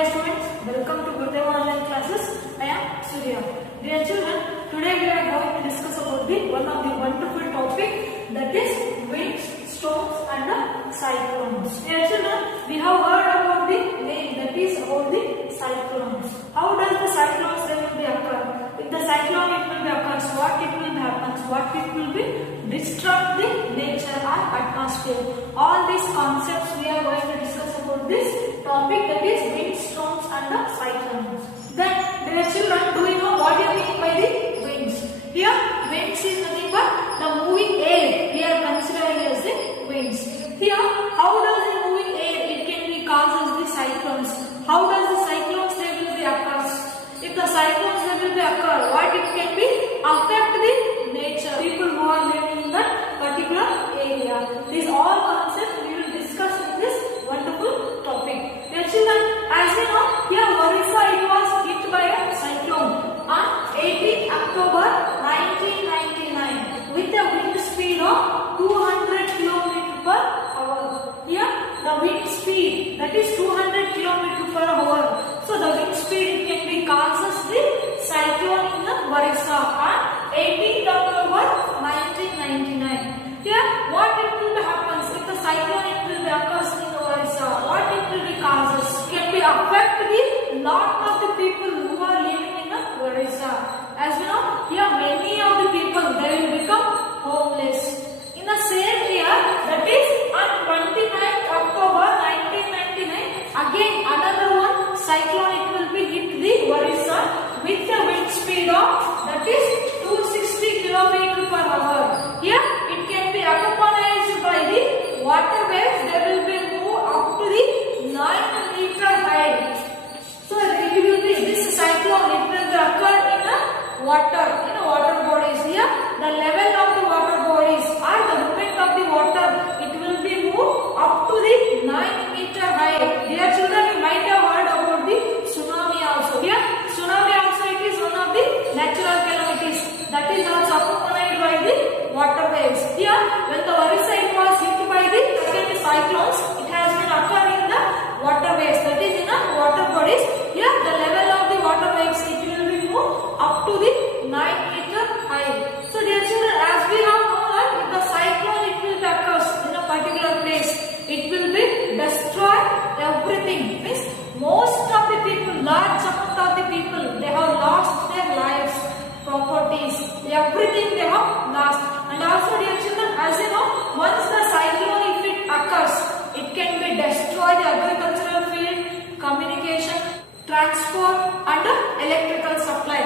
dear students, welcome to Gurdeva online classes. I am Surya. Dear children, today we are going to discuss about one of the wonderful topic, that is winds, storms and cyclones. Dear children, we have heard about the name, that is about the cyclones. How does the cyclones they will be occur? If the cyclone it will be occurs, what it will happen? What it will be? Disrupt the nature or atmosphere. All these concepts we are going to discuss about this topic, that is winds, storms and the cyclones. Then, dear children, do you know what you mean by the winds? Here, winds is nothing but the moving air. We are considering as the winds. Here, how does the moving air it can be causes the cyclones? How does the cyclones they will be occurs? If the cyclones they will be occur, what it can be? Affect the nature. People who are living in that particular area. These all concepts we will discuss in this wonderful topic. Dear children, as we know, here Orissa it was hit by a cyclone on 18 October 1999 with a wind speed of 200 km per hour. Here the wind speed, that is 200 km per hour. So the wind speed can be causes the cyclone in the Orissa on 18th October 1999. Here what it will be happens if the cyclone it will be occurs in the Orissa? What it will be causes? Can be affect the lot of the people who are living in the Orissa. As we know, here many of the people they will become homeless. In the same year, that is on 29th October 1999, again another one cyclone it will be hit the Orissa with a wind speed of that is 260 km per hour. Here it can be accompanied by the water waves. They will be moved up to the 9-meter height. So it will be this cyclone it will occur in a water bodies. Here the level of the water bodies or the movement of the water it will be moved up to the 9-meter height. Dear children, you might have heard about the tsunami also. Here tsunami also it is one of the natural calamities that is also accompanied by the water waves. Here when the Orissa it was hit by the second cyclones, it has been occurring the water waves, that is in a water bodies. Here the level of the water waves it will be moved up to the 9-meter height. So dear children, as we have known that if the cyclone it will occurs in a particular place, it will be destroy everything. Means most of the people, large amount of the people, they have lost their lives, properties, everything they have lost. And also dear children, as you know, once the cyclone if it occurs, it can be destroy the agricultural field, communication, transport and electrical supply.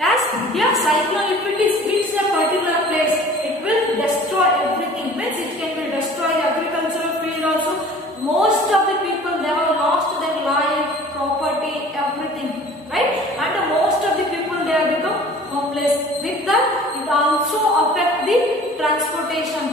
As here cyclone if it is hits a particular place, it will destroy everything. Means it can be destroy the agricultural field also. Most of the people they have lost their life, property, everything, right? And most of the people they have become homeless. With that, it also affect the transportation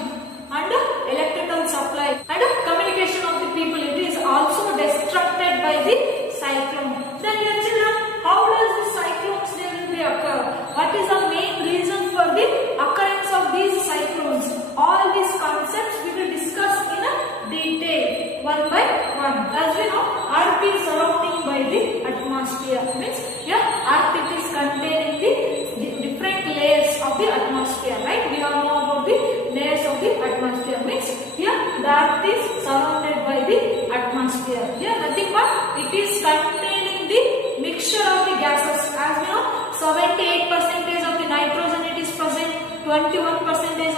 and electrical supply and communication of the people. It is also destructed by the cyclone. Then your children, how does the cyclones they will be occur? What is the main reason for the occurrence of these cyclones? All these concepts we will discuss in a detail, one by one. As we know, Earth is surrounding by the atmosphere. Means here Earth it is containing the different layers of the atmosphere, right? We all know about the layers of the atmosphere. Means here the Earth is surrounded by the atmosphere. Here nothing but it is containing the mixture of the gases. As we know, 78% of the nitrogen it is present, 21%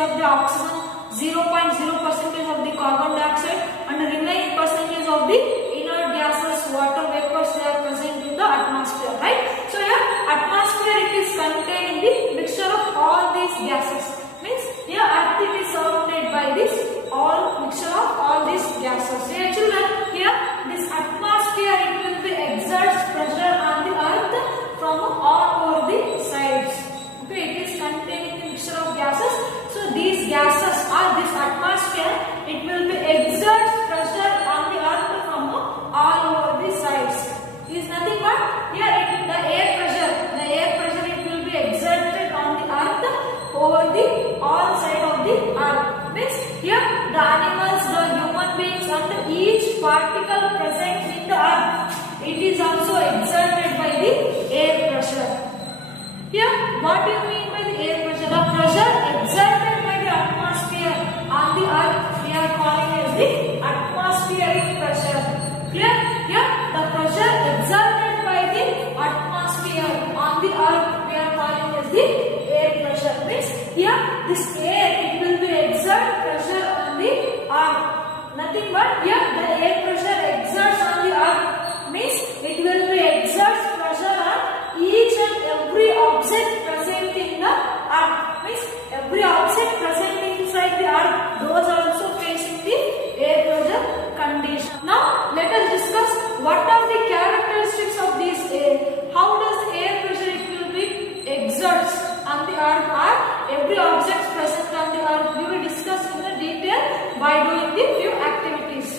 of the oxygen, 0.0% of the carbon dioxide, and the remaining percentage of the inert gases, water vapors they are present in the atmosphere, right? So here atmosphere it is containing the mixture of all these gases. Means here Earth it is surrounded by this all mixture of all these gases. Dear children, here this atmosphere it will be exerts pressure on the Earth from all over the sides. Okay, it is containing the mixture of gases. So these gases or this atmosphere it will be exerts pressure on the Earth from all over the sides. Is nothing but here the air pressure it will be exerted on the Earth over the all side of the Earth. Means here the animals, the human beings and each particle present in the Earth, it is exerted by the air pressure. Here, what do you mean by the air pressure? The pressure exerted by the atmosphere on the earth we are calling as the atmospheric pressure. Clear? Here, the pressure exerted by the atmosphere on the earth we are calling as the air pressure. Means here, this air, it will be exert pressure on the earth. Nothing but here, the air pressure exerts on the earth. Means it will be exerts pressure on each and every object present in the earth. Means every object present inside the earth, those are also facing the air pressure condition. Now let us discuss what are the characteristics of this air. How does air pressure it will be exerts on the earth or every object present on the earth. We will discuss in the detail by doing the few activities.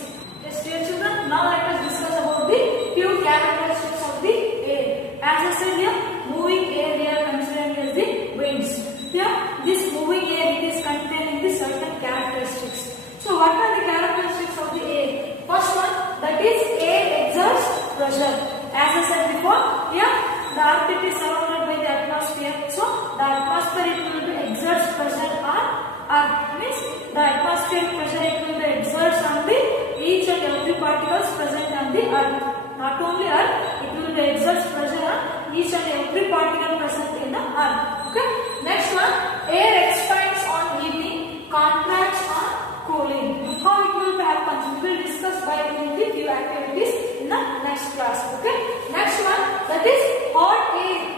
Yes, dear children, now let us discuss about the few characteristics of the air. As I said here, moving air we are considering as the winds. Here, this moving air it is containing the certain characteristics. So, what are the characteristics of the air? First one, that is air exerts pressure. As I said before, here the earth it is surrounded by the atmosphere. So, the atmosphere it will be exerts pressure on earth. Means the atmospheric pressure it will be exerts on the each and every particles present on the earth. Not only earth, it will be exerts pressure on each and every particle present in the earth. Okay. Next one, air expands on heating, contracts on cooling. How it will happen? We will discuss by doing the few activities in the next class. Okay. Next one, that is hot air.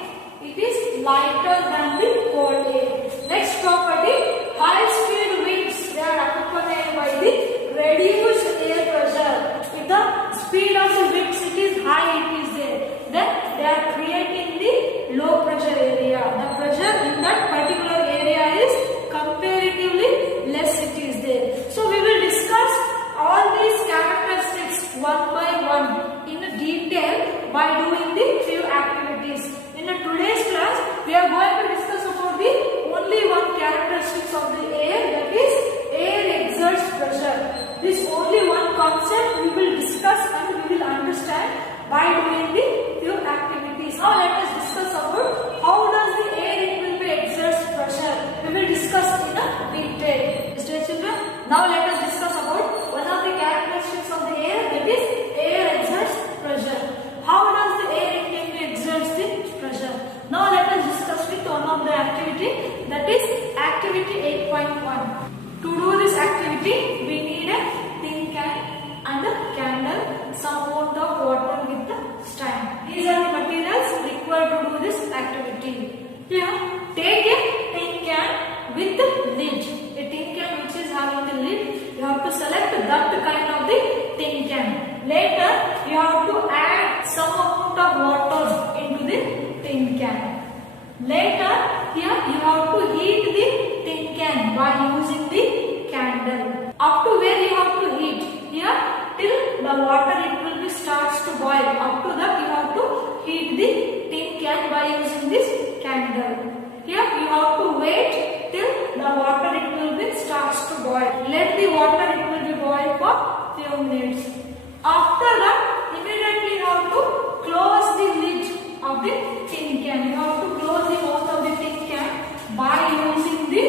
It is lighter than the cold air. Next property, high speed winds. They are accompanied by the reduced air pressure. If the speed of the winds it is high, it is there, then they are creating the low pressure area. The pressure in that particular area is comparatively less, it is there. So we will discuss all these characteristics one by one in detail by doing the few activities. In today's class, we are going to discuss about the only one characteristics of the air, that is air exerts pressure. This only one concept we will discuss and we will understand by doing the few activities. Now let us discuss about how does the air it will be exerts pressure. We will discuss in a detail. Dear children, now let us discuss about one of the characteristics of the air, that is air exerts pressure. How does the air it can be exerts the pressure? Now let us discuss with one of the activity, that is activity 8.1. To do this activity, we need a tin can and a candle, some amount of water with the stand. These are the materials required to do this activity. Here, take a tin can with the lid. A tin can which is having the lid, you have to select that kind of the tin can. Later, you have to add some amount of water into the tin can. Later, here you have to heat the tin can by using the candle. Up to where you have to heat? Here, till the water it will be starts to boil. Up to that you have to heat the tin can by using this candle. Here you have to wait till the water it will be starts to boil. Let the water it will be boiled for few minutes. After that, immediately you have to close the lid of the tin can. You have to close the mouth of the tin can by using the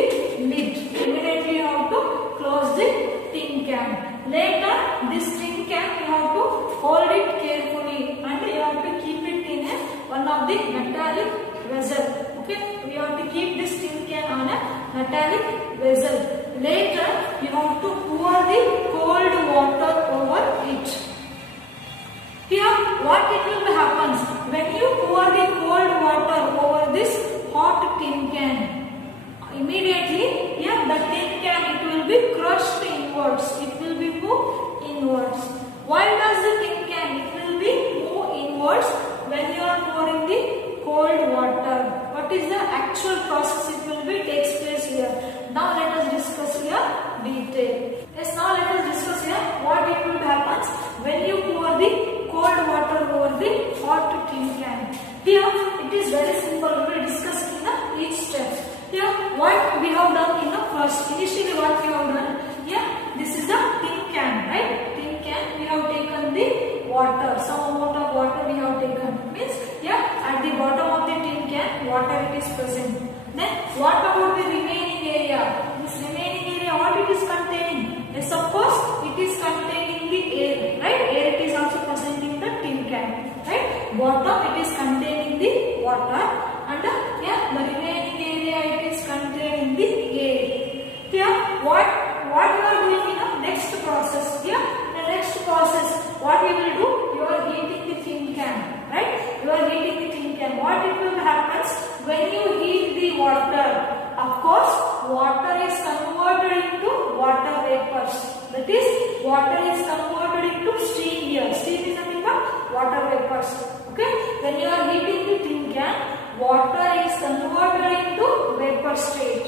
lid. Immediately you have to close the tin can. Later, this tin can you have to hold it carefully and you have to keep it in one of the metallic vessel. Okay, we have to keep this tin can on a metallic vessel. Later, you have to pour the cold water over it. Here, what it will happen when you pour the cold water over this hot tin can? Immediately, here the tin can it will be crushed inwards. It will be moved inwards. Why does the tin can it will be move inwards when you are pouring the cold water? What is the actual process it will be takes place here? Now let us discuss here detail. Yes, now let us discuss here what it will happen when you pour the cold water over the hot tin can. Here it is very simple. We will discuss in each step. Here what we have done in the first. Initially what we have done. Here this is the tin can, right? Tin can we have taken the water. Some amount of water we have taken. the bottom of the tin can water it is present. Then what about the remaining area? This remaining area, what it is containing? Yes, of course, it is containing the air, right? Air it is also present in the tin can, right? Bottom it is containing the water, and yeah, the remaining area it is containing the air. Here, what you are doing in the next process? Here, the next process, what you will do? You are heating the tin can, right? You are heating the tin can. What it will happen when you heat the water? Of course, water is converted into water vapors. That is, water is converted into steam here. Steam is nothing but water vapors. Okay? When you are heating the tin can, water is converted into vapor state.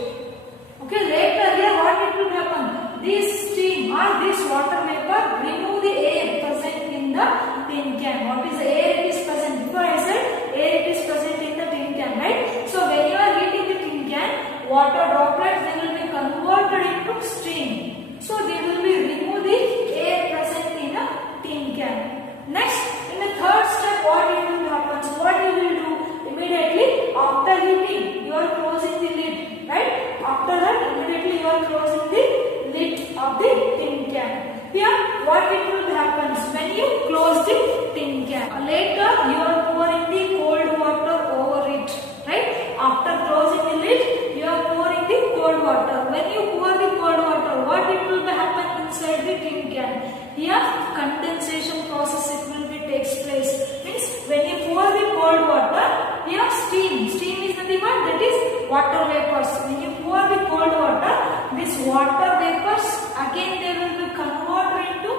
Okay? Later here, what it will happen? This steam or this water vapor remove the air present in the tin can. What is the air? It is present. Before I said air it is present in the tin can, right? So when you are heating the tin can, water droplets they will be converted into steam. So they will be remove the air present in the tin can. Next, in the third step, what it will happen? So what you will do? Immediately after heating, you are closing the lid, right? After that, immediately you are closing the lid of the tin can. Here, what it will happen when you close the tin can? Later, you are pouring the cold water over it, right? After closing the lid, you are pouring the cold water. When you pour the cold water, what it will happen inside the tin can? Here, condensation process it will be takes place. Means when you pour the cold water, here steam is nothing but that is water vapors. When you pour the cold water, this water vapors again they will be converted into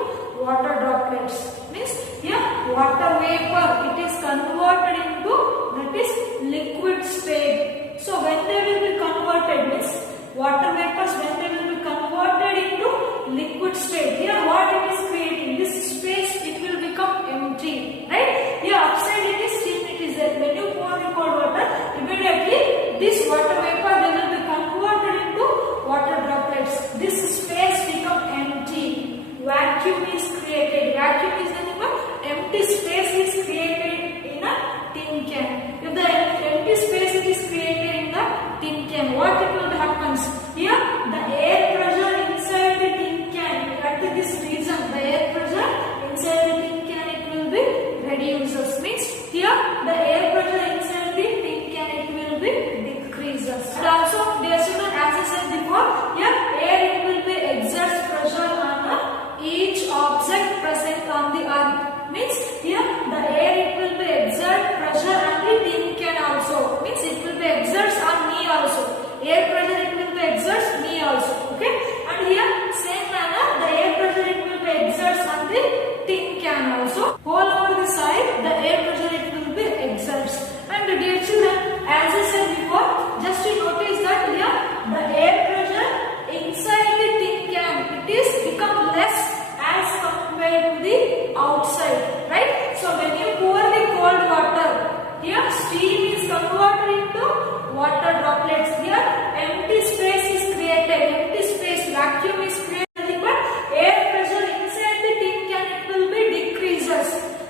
water droplets. Means here water vapor it is converted into that is liquid state. So when they will be converted, means water vapors when they will be converted into liquid state, here what it is creating? This space it will become empty, right? Here upside it is steam it is there. When you pour the cold water, immediately this water vapor they will be converted into water droplets. This space become empty. Vacuum is created. Vacuum is nothing but empty space is created in a tin can. If the empty space it is created in the tin can, what it will happen? Here the air pressure inside the tin can, at this region the air pressure inside the tin can it will be reduces. Means here the air pressure inside the tin can it will be decreases. And also dear children, as I said before, here air it will be exerts pressure on each object present on the earth. Means here the air it will be exert pressure on the tin can also. Means it will be exerts on me also. Air pressure it will be exerts me also. Okay? And here same manner the air pressure it will be exerts on the tin can also. All over the side the air pressure it will be exerts. And dear children, as I said before, just to notice that here the air pressure inside the tin can it is become less as compared to the outside, right? So when you pour the cold water, here steam is converted into water droplets. Here empty space is created, empty space, vacuum is created, but air pressure inside the tin can it will be decreases.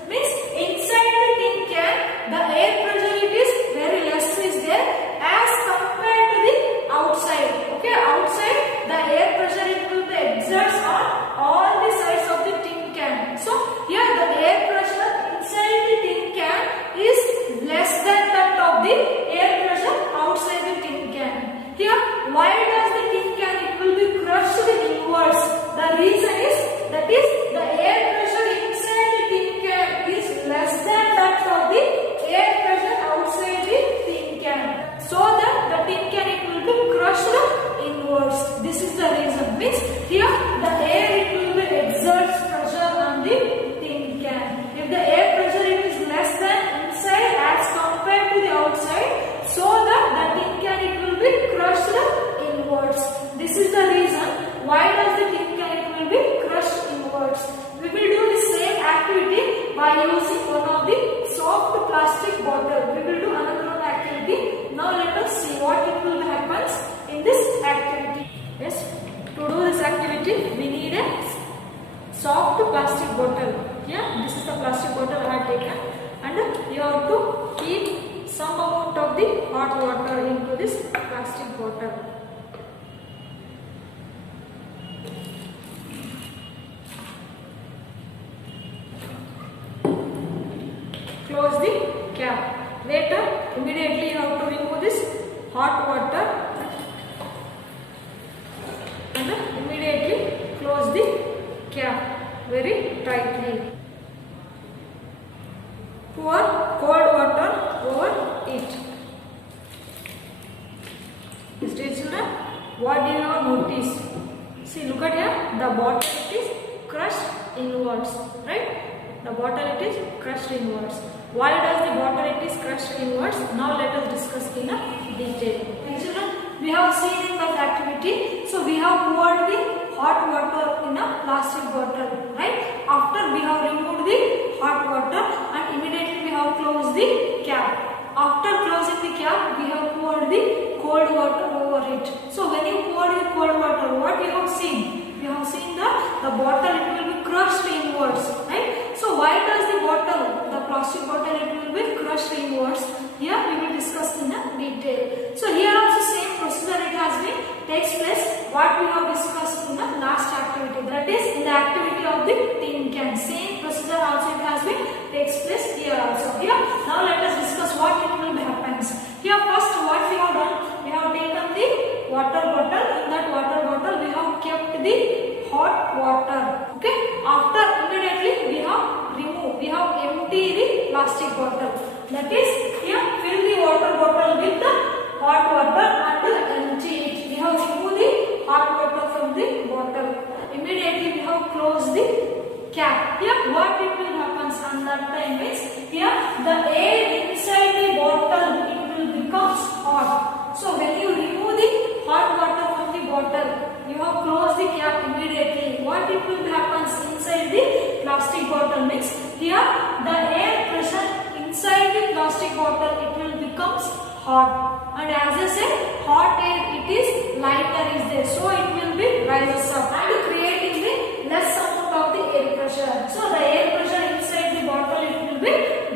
Means inside the tin can the air pressure it is very less is there as compared to the outside. Okay, outside the air pressure it will be exerts on all the sides of the tin can. So here the air pressure inside the tin can is less than that of the air pressure outside the tin can. Here why does the tin can it will be crushed inwards? The reason is that is the air pressure inside the tin can is less than that of the air pressure outside the tin can. So that the tin can it will be crushed inwards. This is the reason. Means here the air it will be exerts pressure on the tin can. If the air pressure it is less than inside as compared to the outside, so that the tin can it will be crushed inwards. This is the reason why does the tin can it will be crushed inwards. We will do the same activity by using one of the soft plastic bottle. We will do another one activity. Now let us see what it will happen in this activity. Yes, to do this activity we need a soft plastic bottle. Yeah, this is the plastic bottle I have taken, and you have to keep some amount of the hot water into this plastic bottle. Close the cap. Later, immediately you have to remove this hot water and immediately close the cap very tightly. Pour cold water over it. Dear children, what do you have noticed? See, look at here. The bottle it is crushed inwards, right? The bottle it is crushed inwards. Why does the bottle it is crushed inwards? Now let us discuss in a detail. Okay, children, we have seen in that activity. So we have poured the hot water in a plastic bottle, right? After we have removed the hot water and immediately we have closed the cap. After closing the cap, we have poured the cold water over it. So when you pour the cold water, what you have seen? You have seen the bottle it will be crushed inwards, right? So why does the bottle, the plastic bottle it will be crushed inwards? Here we will discuss in a detail. So here also same procedure it has been takes place what we have discussed in the last activity, that is in the activity of the tin can. Same procedure also it has been takes place here also. Here now let us discuss what it will happens. Here first what we have done, we have taken the water bottle. In that water bottle we have kept the hot water. Okay, after immediately we have emptied the plastic bottle. That is here fill the water bottle with the hot water and empty it. We have removed the hot water from the bottle. Immediately we have closed the cap. Here what it will happen on that time is here the air inside the bottle it will becomes hot. So when you remove the hot water from the bottle, you have closed the cap immediately. What it will happen inside the plastic bottle means here the air pressure inside the plastic bottle it will becomes hot, and as I said hot air it is lighter is there, so it will be rises up and creating the less amount of the air pressure. So the air pressure inside the bottle it will be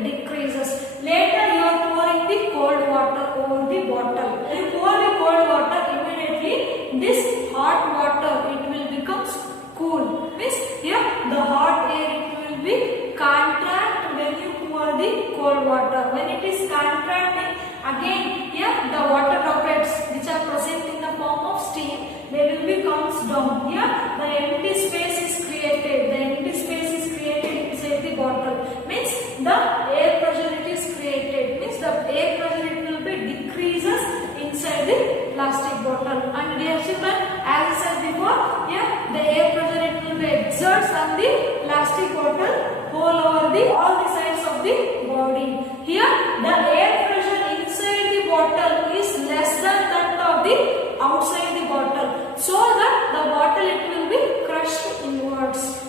decreases. Later you are pouring the cold water over the bottle. You pour the cold water immediately this hot water it will becomes cool. Means here the hot air it will be contract when you pour the cold water. When it is contracting, again here the water droplets which are present in the form of steam, they will be comes down. Here the empty space is created. The empty space is created inside the bottle. Means the air pressure it is created. Means the air pressure it will be decreases inside the plastic bottle. And dear children, as I said before, here the air pressure it will be exerts on the plastic bottle all over the all the sides of the body. Here the air pressure inside the bottle is less than that of the outside the bottle, so that the bottle it will be crushed inwards.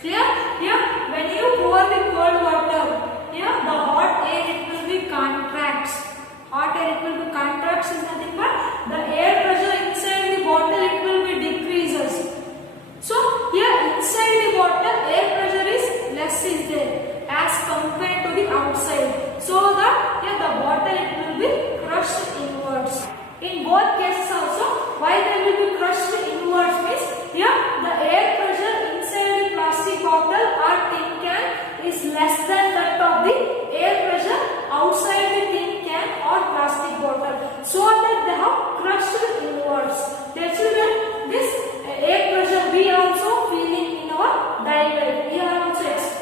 Clear? Here when you pour the cold water, here the hot air it will be contracts. Hot air it will be contracts is nothing but the air pressure inside the bottle it will be decreases. So here inside the bottle air pressure is less is there as compared to the outside, so that here the bottle it will be crushed inwards. In both cases also, why they will be crushed inwards means here the air pressure inside the plastic bottle or tin can is less than that of the air pressure outside the tin can or plastic bottle, so that they have crushed inwards. Dear children, this air pressure we are also feeling in our daily life.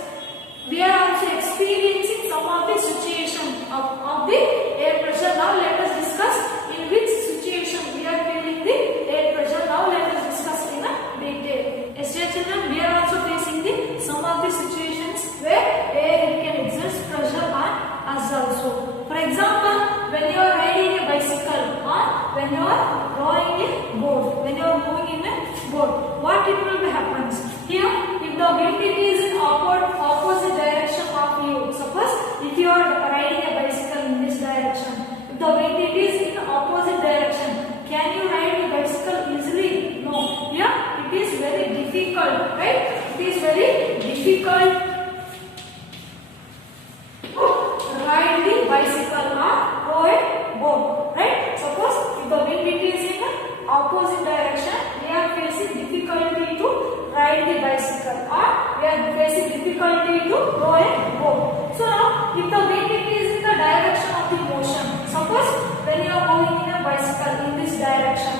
We are also experiencing some of the situation of the air pressure. Now let us discuss in which situation we are feeling the air pressure. Now let us discuss in a detail. Yes, dear children, we are also facing some of the situations where air can exert pressure on us also. For example, when you are riding a bicycle or when you are rowing a boat, when you are moving in a boat, what it will be happens? Here, if the wind it is in opposite direction of you, suppose if you are riding a bicycle in this direction, if the wind it is in opposite direction, can you ride the bicycle easily? No. Here, it is very difficult, right? It is very difficult to ride the bicycle or ride the bicycle, or we are facing difficulty to row a boat. So now, if the wind is in the direction of the motion, suppose when you are moving in a bicycle in this direction,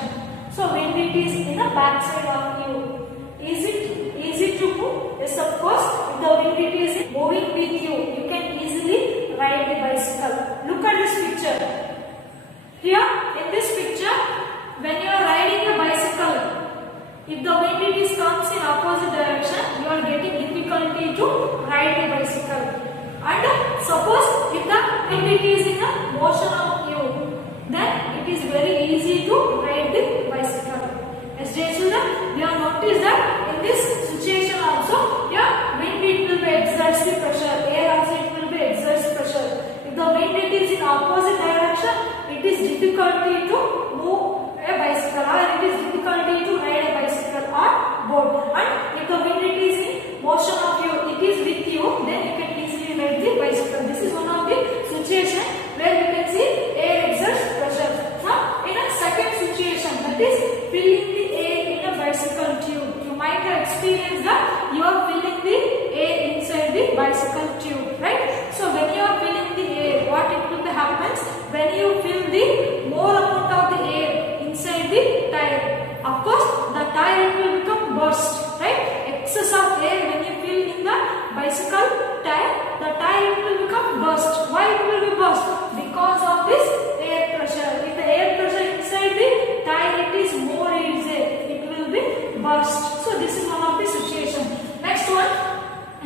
so wind is in the back side of you. Is it easy to move? Yes, of course. If the wind is moving with you, you can easily ride the bicycle. Look at this picture. Here, in this picture, when you are riding a bicycle, if the wind comes in opposite direction, you are getting difficulty to ride the bicycle. And suppose if the wind is in the motion of you, then it is very easy to ride the bicycle. As dear children, we have noticed that in this situation also, yeah, wind it will be exerts the pressure, air also it will be exerts pressure. If the wind is in opposite direction, it is difficulty to move a bicycle, or it is difficulty to ride a bicycle or boat. And if the wind is in motion of you, it is with you, then you can easily ride the bicycle. This is one of the situation where we can see air exerts pressure. Now, in a second situation, that is filling the air in a bicycle tube. You might have experienced that you are filling the air inside the bicycle tube, right? So when you are filling the air, what it will happens when you fill the more amount of the air inside the tire? Of course, the tire will become burst, right? Excess of air when you fill in the bicycle tire, the tire will become burst. Why it will be burst? Because of this air pressure. If the air pressure inside the tire it is more easy, it will be burst. So this is one of the situation. Next one,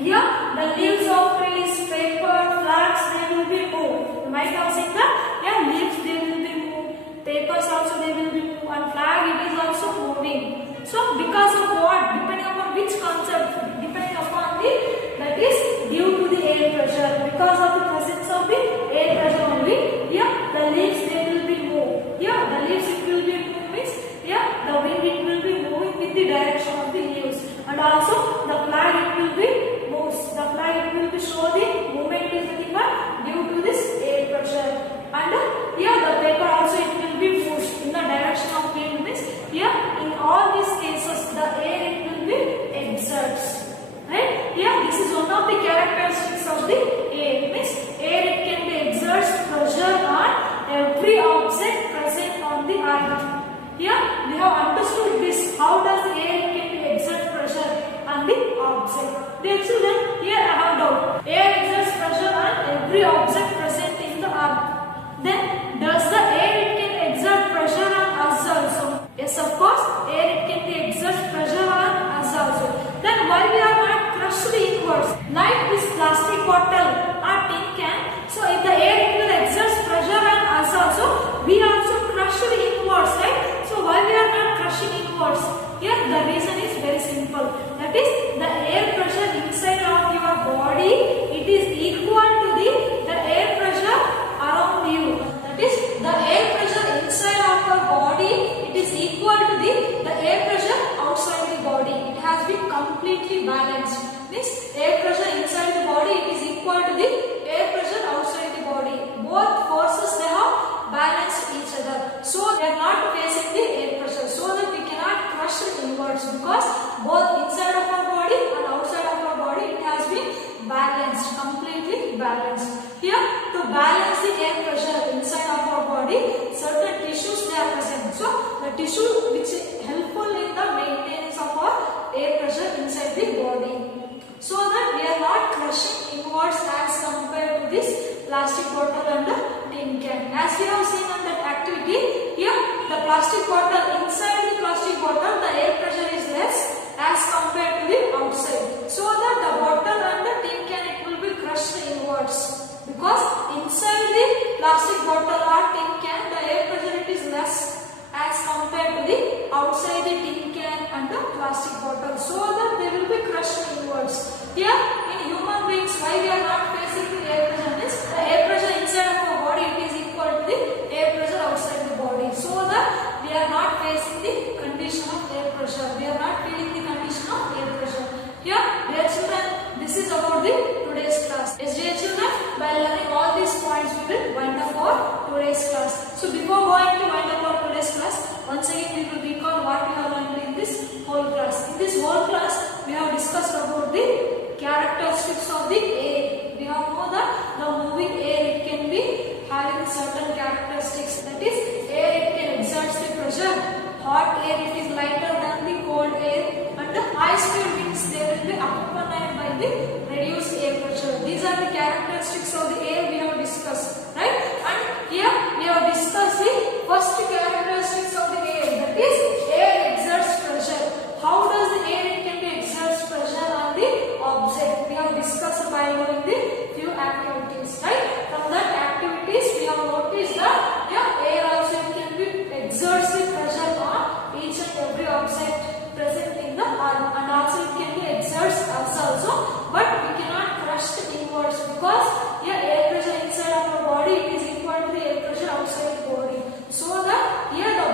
here the leaves of trees, paper, flags, they will be moved. You might have seen that, yeah, leaves they will be moved, papers also they will be moved, and flag it is also moving. So because of what? Depending upon which concept? Depending upon the, that is due to the air pressure. Because of the presence of the air pressure only, yeah, the leaves they will be moved. Yeah, the leaves it will be moved means, yeah, the wind it will be moving with the direction of the leaves. And also the flag it will be moves. The flag it will be show the movement is nothing but due to this air pressure. And yeah, the paper also it will be moved in the direction of wind means, yeah, in all these cases the air it will be exerts. Right? Yeah, this is one of the characteristics of the air. Means air it can be exerts pressure on every object present on the earth. Yeah, we have understood this. How does air can be exert pressure on the object? Dear children, here I have doubt. Air exerts pressure on every object present in the earth. Then does the air it can exert pressure on us also? Yes, of course, air it can be exert pressure on us also. Then why we are not crushed inwards? Like this plastic bottle or tin can. So if the air it will exert pressure on us also, we also crushed inwards, right? So why we are not crushing inwards? Here the reason is very simple. That is the air pressure inside of your body, it is equal to the air pressure around you. That is the air pressure inside of your body, it is equal to the air pressure outside the body. It has been completely balanced. This air pressure inside the body it is equal to the air pressure outside the body. Both forces they have balanced each other. So they are not facing the air pressure. So that we cannot crush it inwards, because both inside of our body and outside of our body it has been balanced, completely balanced. Here to balance the air pressure inside of our body, certain tissues they are present. So the tissue which is helpful in the maintenance of our air pressure inside the body. So that we are not crushing inwards as compared to this plastic bottle and the tin can. As we have seen on that activity, here the plastic bottle, inside the plastic bottle the air pressure is less as compared to the outside. So that the bottle and the tin can it will be crushed inwards. Because inside the plastic bottle or tin can the air pressure it is less as compared to the outside the tin can and the plastic bottle. So that they will be crushed inwards. Here in human beings, why we are not facing the air pressure is the air pressure inside of our body it is equal to the air pressure outside the body. So that we are not facing the condition of air pressure. We are not feeling the condition of air pressure. Here, dear children, this is about the today's class. Yes, dear children, by learning all these points, we will wind up for today's class. So before going to wind up for today's class, once again we will recall what we have learned in this whole class. In this whole class, we of the air. We have know that the moving air it can be having certain characteristics. That is, air it can exert the pressure. Hot air it is lighter than the cold air, and the high speed winds they will be accompanied by the reduced air pressure. These are the characteristics of the air we have discussed, right? And here we have discussed the first characteristics of the air. That is, air exerts pressure. How does the air it can be exerts pressure on the object? We have discussed by doing the few activities, right? From that activities we have noticed that air also can be exerts the pressure on each and every object present in the earth, and also it can be exerts us also, but we cannot crush the inwards because air pressure inside of our body it is equal to the air pressure outside the body. So that here the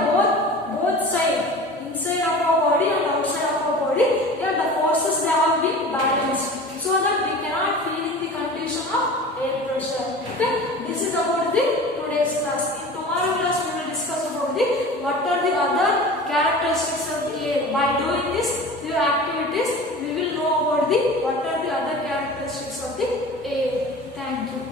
both side, inside of our body and outside of our body, the forces they have been balanced, so that we cannot feel in the condition of air pressure. Okay, this is about the today's class. In tomorrow class we will discuss about the what are the other characteristics of the air. By doing this few activities, we will know about the what are the other characteristics of the air. Thank you.